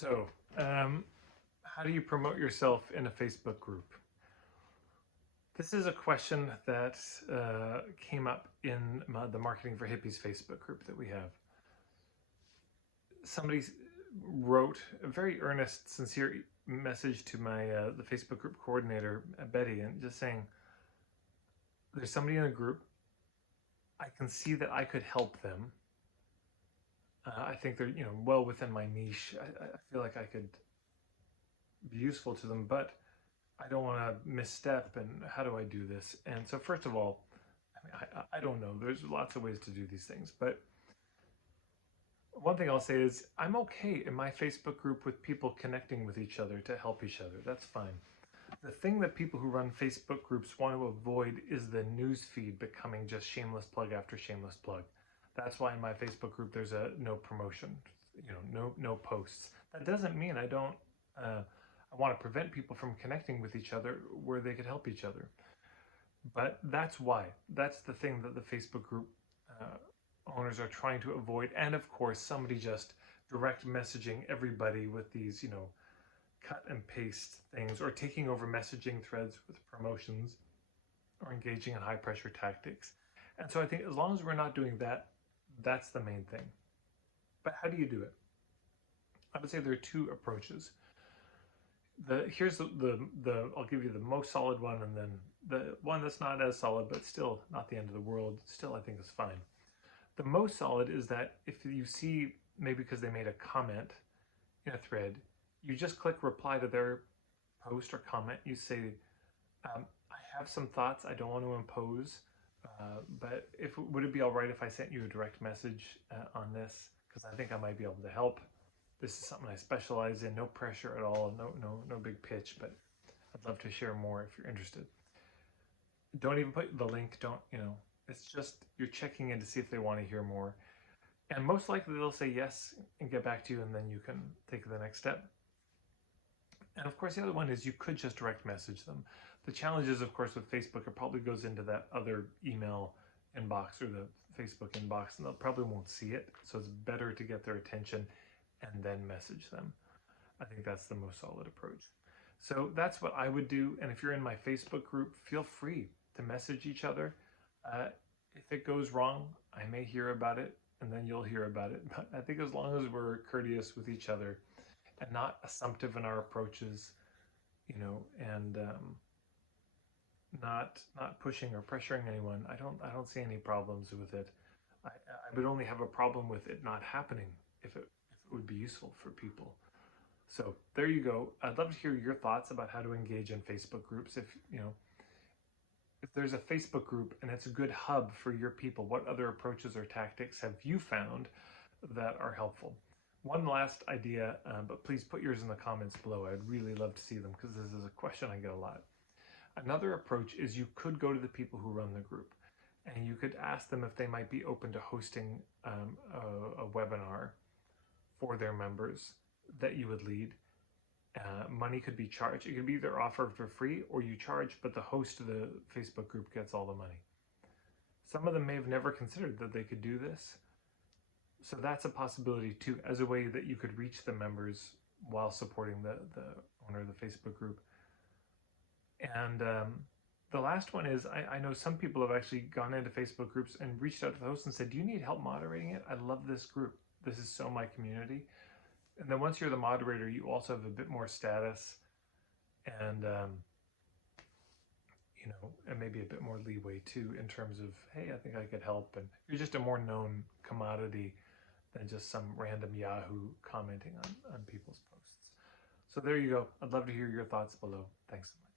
So, how do you promote yourself in a Facebook group? This is a question that came up in the Marketing for Hippies Facebook group that we have. Somebody wrote a very earnest, sincere message to my the Facebook group coordinator, Betty, and just saying, there's somebody in a group. I can see that I could help them. I think they're well within my niche. I feel like I could be useful to them, but I don't want to misstep. And how do I do this? And so, first of all, I don't know. There's lots of ways to do these things, but one thing I'll say is I'm okay in my Facebook group with people connecting with each other to help each other. That's fine. The thing that people who run Facebook groups want to avoid is the news feed becoming just shameless plug after shameless plug. That's why in my Facebook group there's a no promotion, no posts. That doesn't mean I don't. I want to prevent people from connecting with each other where they could help each other. But that's why. That's the thing that the Facebook group owners are trying to avoid. And of course, somebody just direct messaging everybody with these, cut and paste things, or taking over messaging threads with promotions, or engaging in high pressure tactics. And so I think as long as we're not doing that, that's the main thing. But how do you do it? I would say there are two approaches. Here's the I'll give you the most solid one, and then the one that's not as solid, but still not the end of the world. Still, I think is fine. The most solid is that if you see, maybe because they made a comment in a thread, you just click reply to their post or comment. You say, I have some thoughts I don't want to impose, but would it be all right if I sent you a direct message on this? Because I think I might be able to help. This is something I specialize in. No pressure at all. No big pitch, but I'd love to share more if you're interested. Don't even put the link. Don't. It's just you're checking in to see if they want to hear more. And most likely they'll say yes and get back to you, and then you can take the next step. And of course, the other one is you could just direct message them. The challenge is, of course, with Facebook, it probably goes into that other email inbox or the Facebook inbox, and they probably won't see it. So it's better to get their attention and then message them. I think that's the most solid approach. So that's what I would do. And if you're in my Facebook group, feel free to message each other. If it goes wrong, I may hear about it, and then you'll hear about it. But I think as long as we're courteous with each other and not assumptive in our approaches, and not pushing or pressuring anyone, I don't see any problems with it. I would only have a problem with it not happening if it would be useful for people. So there you go. I'd love to hear your thoughts about how to engage in Facebook groups. If there's a Facebook group and it's a good hub for your people, what other approaches or tactics have you found that are helpful? One last idea, but please put yours in the comments below. I'd really love to see them because this is a question I get a lot. Another approach is you could go to the people who run the group and you could ask them if they might be open to hosting a webinar for their members that you would lead. Money could be charged. It could be either offered for free or you charge, but the host of the Facebook group gets all the money. Some of them may have never considered that they could do this. So that's a possibility too, as a way that you could reach the members while supporting the owner of the Facebook group. And the last one is, I know some people have actually gone into Facebook groups and reached out to the host and said, do you need help moderating it? I love this group. This is so my community. And then once you're the moderator, you also have a bit more status and, and maybe a bit more leeway too, in terms of, hey, I think I could help. And you're just a more known commodity than just some random Yahoo commenting on people's posts. So there you go. I'd love to hear your thoughts below. Thanks so much.